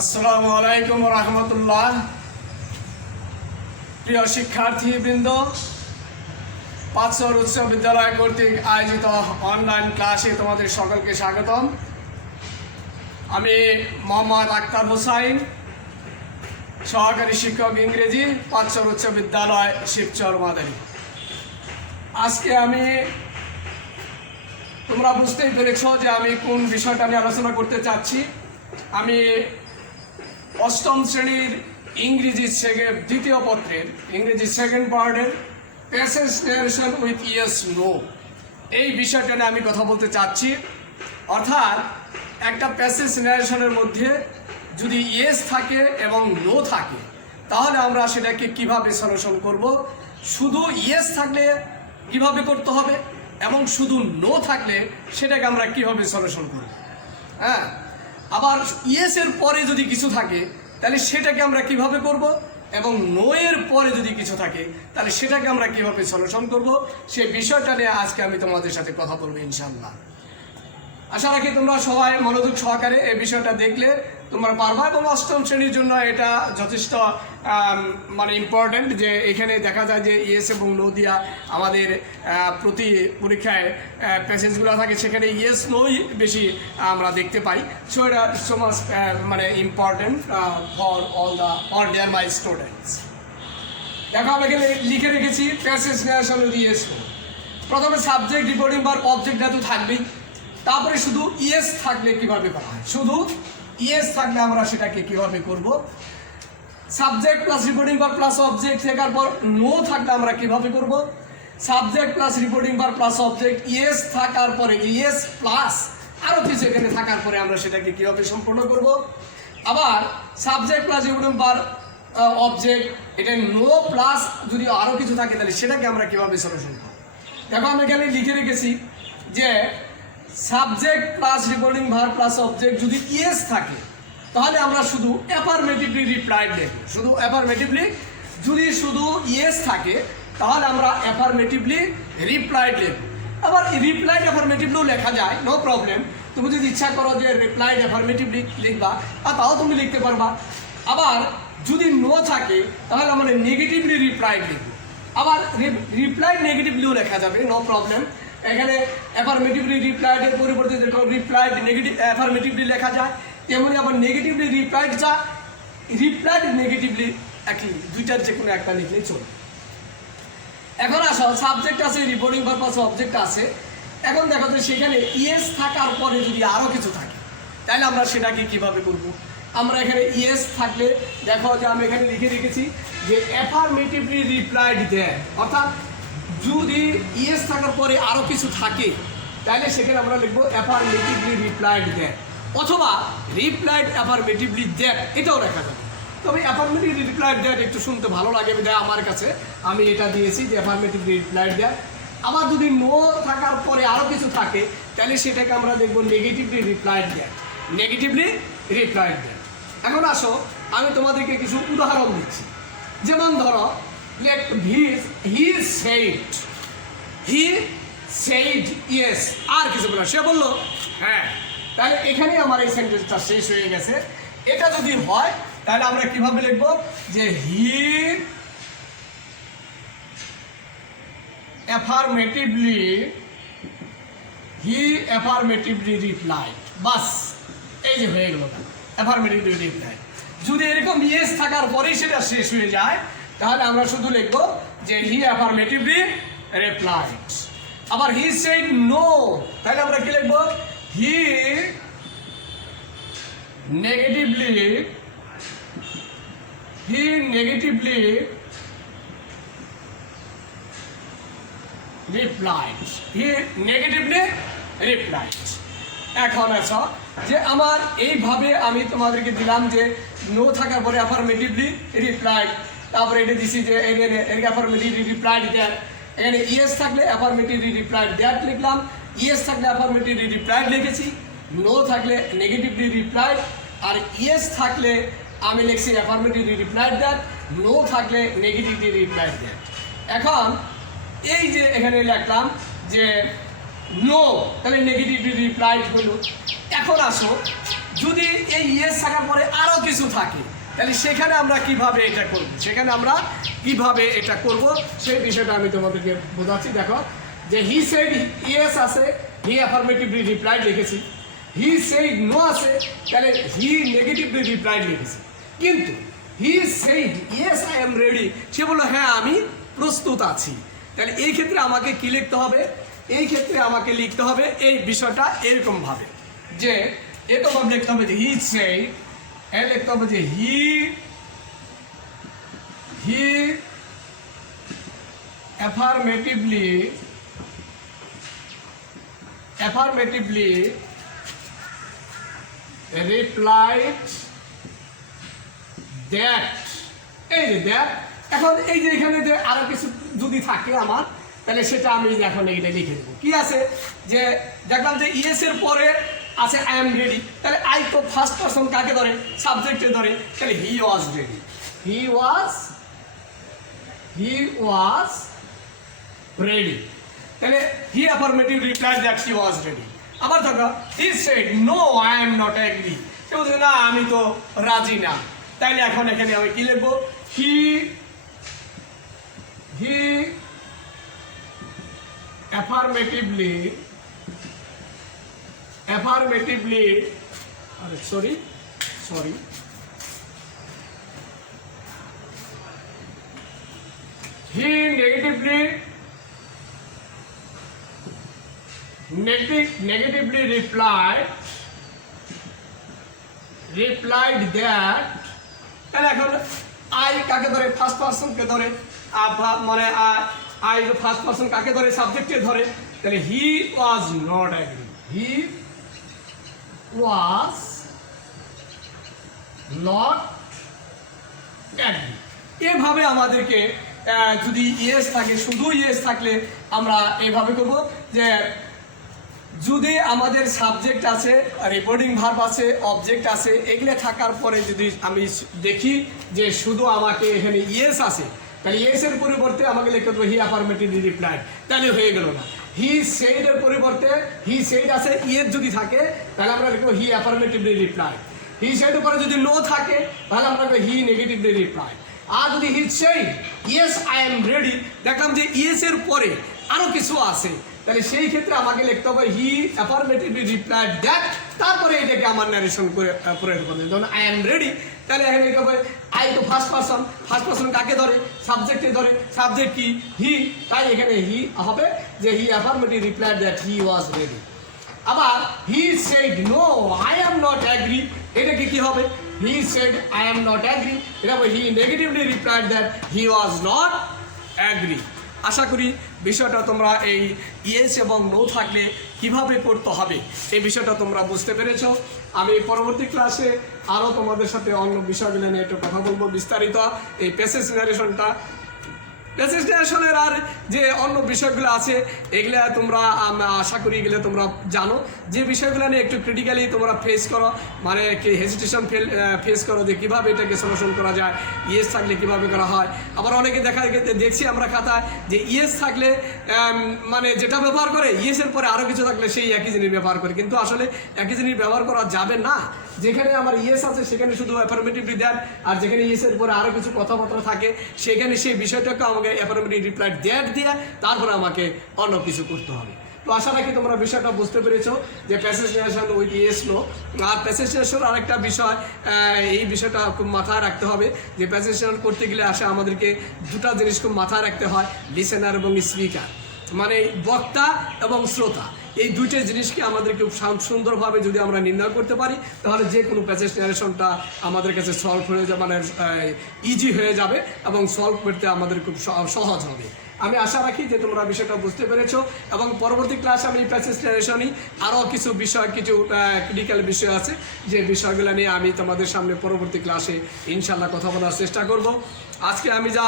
আসসালামু আলাইকুম রহমতুল্লাহ। প্রিয় শিক্ষার্থীবৃন্দ, পাঁচশোর উচ্চ বিদ্যালয় কর্তৃক আয়োজিত অনলাইন ক্লাসে তোমাদের সকলকে স্বাগতম। আমি মোহাম্মদ আক্তার হোসাইন, সহকারী শিক্ষক ইংরেজি, পাঁচশোর উচ্চ বিদ্যালয় শিবচর মাদারী। আজকে তোমরা বুঝতেই পেরেছ যে আমি কোন বিষয়টা নিয়ে আলোচনা করতে চাচ্ছি। আমি অষ্টম শ্রেণীর ইংরেজি দ্বিতীয় পত্রের ইংরেজি সেকেন্ড পার্টের passage narration with yes no এই বিষয়টা নিয়ে আমি কথা বলতে চাচ্ছি। অর্থাৎ একটা প্যাসেজ নারেশনের মধ্যে যদি ইয়েস থাকে এবং নো থাকে তাহলে আমরা সেটাকে কিভাবে সলিউশন করব, শুধু ইয়েস থাকলে কিভাবে করতে হবে এবং শুধু নো থাকলে সেটাকে আমরা কিভাবে সলিউশন করব। হ্যাঁ, আবার ইয়েসের পরে যদি কিছু থাকে তাহলে সেটাকে আমরা কিভাবে করব এবং নো এর পরে যদি কিছু থাকে তাহলে সেটাকে আমরা কিভাবে সলিউশন করব, সেই বিষয়টা নিয়ে আজকে আমি তোমাদের সাথে কথা বলবো ইনশাআল্লাহ। আশা রাখি তোমরা সবাই মনোযোগ সহকারে এই বিষয়টা দেখলে তোমরা পারবা, এবং অষ্টম শ্রেণীর জন্য এটা যথেষ্ট ইম্পর্ট্যান্ট। যে এখানে দেখা যায় যে ইয়েস এবং নো দিয়া আমাদের প্রতি পরীক্ষায় প্যাসেজগুলো থাকে, সেখানে ইয়েস নোই বেশি আমরা দেখতে পাই। সো এটা so much important for there my students. দেখো আমি এখানে লিখে রেখেছি passage narration with yes no. প্রথমে সাবজেক্ট, রিপোর্টিং ভার্ব, অবজেক্টটা তো থাকবেই। তারপরে শুধু ইয়েস থাকলে কিভাবে করা হয়, শুধু ইয়েস থাকলে আমরা সেটাকে কিভাবে করব। Subject plus reporting verb plus object থাকার পর নো থাকলে আমরা কিভাবে করব। Subject plus reporting verb plus object yes থাকার পরে ইয়েস প্লাস আরও কিছু এখানে থাকার পরে আমরা সেটাকে কিভাবে সম্পূর্ণ করব। আবার subject plus reporting verb object এটা নো প্লাস যদি আরও কিছু থাকে তাহলে সেটাকে আমরা কিভাবে সলিউশন করব। দেখো আমি এখানে লিখে রেখেছি যে subject plus reporting verb plus object যদি ইয়েস থাকে তাহলে আমরা শুধু অ্যাফার্মেটিভলি রিপ্লাইড দেব। শুধু অ্যাফার্মেটিভলি যদি শুধু ইয়েস থাকে তাহলে আমরা অ্যাফার্মেটিভলি রিপ্লাইড দেব। আবার রিপ্লাইড অ্যাফার্মেটিভলিও লেখা যায়, নো প্রবলেম। তুমি যদি ইচ্ছা করো যে রিপ্লাইড অ্যাফার্মেটিভলি লিখবা আর তাও তুমি লিখতে পারবা। আবার যদি নো থাকে তাহলে আমরা নেগেটিভলি রিপ্লাইড লিখব। আবার রিপ্লাইড নেগেটিভলিও লেখা যাবে, নো প্রবলেম। এখানে অ্যাফার্মেটিভলি রিপ্লাইডের পরিবর্তে যেরকম রিপ্লাইড অ্যাফার্মেটিভলি লেখা যায়, তেমনি আবার নেগেটিভলি রিপ্লাইড নেগেটিভলি একই, দুইটার যে কোনো একটা লিখলেই চলবে। এখন আসো সাবজেক্ট আছে, রিপোর্টিং ভার্ব আছে, অবজেক্ট আছে। এখন দেখো যে সেখানে ইয়েস থাকার পরে যদি আরও কিছু থাকে তাহলে আমরা সেটাকে কিভাবে করব। আমরা এখানে ইয়েস থাকলে দেখো যে আমি এখানে লিখে রেখেছি যে অ্যাফার্মেটিভলি রিপ্লাইড দেয়। অর্থাৎ যদি ইয়েস থাকার পরে আরও কিছু থাকে তাহলে সেখানে আমরা লিখবো অ্যাফার্মেটিভলি রিপ্লাইড দেয়, অথবা রিপ্লাইড অ্যাফার্মেটিভলি দ্যাট, এটাও লেখা যাবে। তবে অ্যাফার্মেটিভলি রিপ্লাইড দ্যাট একটু শুনতে ভালো লাগে বিধায় আমার কাছে আমি এটা দিয়েছি যে অ্যাফার্মেটিভলি রিপ্লাইড দ্যাট। আবার যদি নো থাকার পরে আরও কিছু থাকে তাহলে সেটাকে আমরা দেখবো negatively replied that, negatively replied that. এখন আসো আমি তোমাদেরকে কিছু উদাহরণ দিচ্ছি। যেমন ধরো he said yes, আর কিছু বলো, সে বললো হ্যাঁ, তাহলে এখানেই আমার এই সেন্টেন্সটা শেষ হয়ে গেছে। এটা যদি হয় তাহলে আমরা কিভাবে লিখবো যে he affirmatively replied, বাস এই যে হয়ে গেল অ্যাফার্মেটিভলি রিপ্লাইড। যদি এরকম ইয়েস থাকার পরেই সেটা শেষ হয়ে যায় তাহলে আমরা শুধু লিখবো যে হি অ্যাফার্মেটিভলি রিপ্লাইড। আবার হি সেড নো, তাহলে আমরা কি লিখবো হি নেগেটিভলি রিপ্লাইড। এখন আছো যে আমার এইভাবে আমি তোমাদেরকে দিলাম যে নো থাকার পরে অ্যাফার্মেটিভলি রিপ্লাইড, তারপরে এটা দিছি যে অ্যাফার্মেটিভলি রিপ্লাইড দ্যাট। এখানে ইয়েস থাকলে অ্যাফার্মেটিভলি রিপ্লাইড দ্যাট লিখলাম, ইয়েস থাকলে অ্যাফার্মেটিভলি রিপ্লাইড লিখেছি, নো থাকলে নেগেটিভলি রিপ্লাইড, আর ইয়েস থাকলে আমি লিখছি অ্যাফার্মেটিভলি রিপ্লাইড দ্যাট, নো থাকলে নেগেটিভলি রিপ্লাইড দ্যাট। এখন এই যে এখানে লিখলাম যে নো, তাহলে নেগেটিভলি রিপ্লাইড হলো। এখন আসো যদি এই ইয়েস থাকার পরে আরও কিছু থাকে, তাহলে সেখানে আমরা কিভাবে এটা করব, সেই বিষয়টা আমি তোমাদেরকে বোঝাচ্ছি। দেখো যে হি সেড ইয়েস আছে, হি অ্যাফার্মেটিভলি রিপ্লাইড লিখেছি। হি সেড নো আছে, তাহলে হি নেগেটিভলি রিপ্লাইড লিখেছি। কিন্তু he said yes I am ready, সে বললো হ্যাঁ আমি প্রস্তুত আছি। তাহলে এই ক্ষেত্রে আমাকে কি লিখতে হবে? লিখতে হবে এই বিষয়টা এরকমভাবে, যে এরকমভাবে লিখতে হবে যে হি সেড, লিখতে হবে যে হি affirmatively replied that, এই যে দ্যাট। এখন এই যে এখানে যে আরো কিছু যদি থাকে আমার, তাহলে সেটা আমি এখন এইটা লিখে দেবো। কি আছে যে দেখলাম যে ইয়েস এর পরে আছে আই এম রেডি, তাহলে আই তো ফার্স্ট পারসন কাকে ধরে? সাবজেক্টে ধরে। তাহলে he was ready, he was ready. তাহলে he affirmative replied that he was ready. আবার দেখো he said no I am not agree, সে বলছে না আমি তো রাজি না। তাইলে এখন এখানে আমি কি লিখবো? হি affirmatively sorry he negatively replied that, তাহলে এখন আই কাকে ধরে? ফার্স্ট পারসনকে ধরে। মানে আই ফার্স্ট পারসন কাকে ধরে? সাবজেক্টকে ধরে। তাহলে he was not agree, he was not agree. এভাবে আমাদেরকে যদি ইয়েস থাকে, শুধু ইয়েস থাকলে আমরা এভাবে করব যে যদি আমাদের সাবজেক্ট আছে, রিপোর্টিং ভার্ব আছে, অবজেক্ট আছে, এগুলো থাকার পরে যদি আমি দেখি যে শুধু আমাকে এখানে ইয়েস আছে, তাহলে ইয়েসের পরিবর্তে আমাকে লিখতে হবে হি অ্যাফার্মেটিভলি রিপ্লাইড, তাহলে হয়ে গেল না। হি সেড এর পরিবর্তে হি সেড আছে, ইয়েস যদি থাকে তাহলে আমরা লিখবো হি অ্যাফার্মেটিভলি রিপ্লাইড। হি সেড এর পরে যদি নো থাকে তাহলে আমরা লিখবো হি নেগেটিভলি রিপ্লাইড। আর যদি he said yes I am ready, দেখলাম যে ইয়েস এর পরে আরো কিছু আছে, তাহলে সেই ক্ষেত্রে আমাকে লিখতে হবে হি অ্যাফার্মেটিভলি রিপ্লাইড দ্যাট, তারপরে এটাকে আমার ন্যারেশন করে প্রয়োগ করতে। যখন আই এম রেডি, তাহলে এখানে লিখতে হবে আই তো ফার্স্ট পারসন কাকে ধরে? সাবজেক্টে ধরে। সাবজেক্ট কি? হি, তাই এখানে হি হবে যে he affirmative replied that he was ready. আবার he said no I am not agree, এটাকে কি হবে? He said I am not agree, এটা হবে he negatively replied that he was not agree. আশা করি বিষয়টা তোমরা এই ইয়েস এবং নো থাকলে কিভাবে করতে হবে এই বিষয়টা তোমরা বুঝতে পেরেছো। আমি পরবর্তী ক্লাসে আরও তোমাদের সাথে অন্য বিষয়গুলো নিয়ে একটু কথা বলবো বিস্তারিত। এই প্যাসেজ ন্যারেশনের আর যে অন্য বিষয়গুলো আছে এগুলা তোমরা আশা করি এগুলো তোমরা জানো। যে বিষয়গুলো নিয়ে একটু ক্রিটিক্যালি তোমরা ফেস করো, মানে কি হেজিটেশন ফেস করো যে কীভাবে এটাকে সলিউশন করা যায়, ইয়েস থাকলে কিভাবে করা হয়। আবার অনেকে দেখছি আমরা খাতায় যে ইয়েস থাকলে মানে যেটা ব্যবহার করে, ইয়েসের পরে আরও কিছু থাকলে সেই একই জিনিস ব্যবহার করে, কিন্তু আসলে একই জিনিস ব্যবহার করা যাবে না। যেখানে আমার ইয়েস আছে সেখানে শুধু অ্যাফার্মেটিভলি দ্যাট, আর যেখানে ইয়েসের পরে আরও কিছু কথাবার্তা থাকে সেখানে সেই বিষয়টাকে আমাকে অ্যাফার্মেটিভ রিপ্লাই দ্যাট দিয়ে তারপরে আমাকে অন্য কিছু করতে হবে। তো আশা রাখি তোমরা বিষয়টা বুঝতে পেরেছো যে passage narration with yes no. আর প্যাসেজ ন্যারেশন আরেকটা বিষয়, এই বিষয়টা খুব মাথায় রাখতে হবে যে প্যাসেজ ন্যারেশন করতে গেলে আমাদেরকে দুটা জিনিস খুব মাথায় রাখতে হয়, লিসেনার এবং স্পিকার, মানে বক্তা এবং শ্রোতা। এই দুইটা জিনিসকে আমাদেরকে সুন্দরভাবে যদি আমরা নির্ণয় করতে পারি তাহলে যে কোনো প্যাসেজ ন্যারেশনটা আমাদের কাছে সলভ হয়ে যাবে, মানে ইজি হয়ে যাবে এবং সলভ করতে আমাদের খুব সহজ হবে। আমি আশা রাখি যে তোমরা বিষয়টা বুঝতে পেরেছো এবং পরবর্তী ক্লাসে আমি প্যাসেজ ন্যারেশনই আরও কিছু ক্রিটিক্যাল বিষয় আছে যে বিষয়গুলো নিয়ে আমি তোমাদের সামনে পরবর্তী ক্লাসে ইনশাল্লাহ কথা বলার চেষ্টা করব। আজকে আমি যা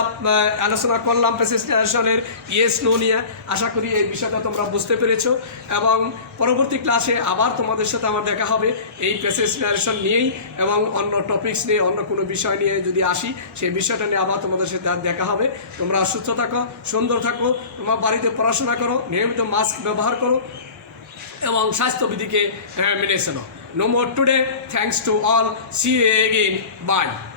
আলোচনা করলাম প্যাসেজ ন্যারেশনের ইয়েস নো নিয়ে, আশা করি এই বিষয়টা তোমরা বুঝতে পেরেছো এবং পরবর্তী ক্লাসে আবার তোমাদের সাথে আমার দেখা হবে এই প্যাসেজ ন্যারেশন নিয়েই এবং অন্য টপিকস নিয়ে, অন্য কোনো বিষয় নিয়ে যদি আসি সেই বিষয়টা নিয়ে আবার তোমাদের সাথে দেখা হবে। তোমরা সুস্থ থাকো, সুন্দর থাকো, তোমার বাড়িতে পড়াশোনা করো, নিয়মিত মাস্ক ব্যবহার করো এবং স্বাস্থ্যবিধিকে মেনে চলো। no more today. Thanks to all. See you again. Bye.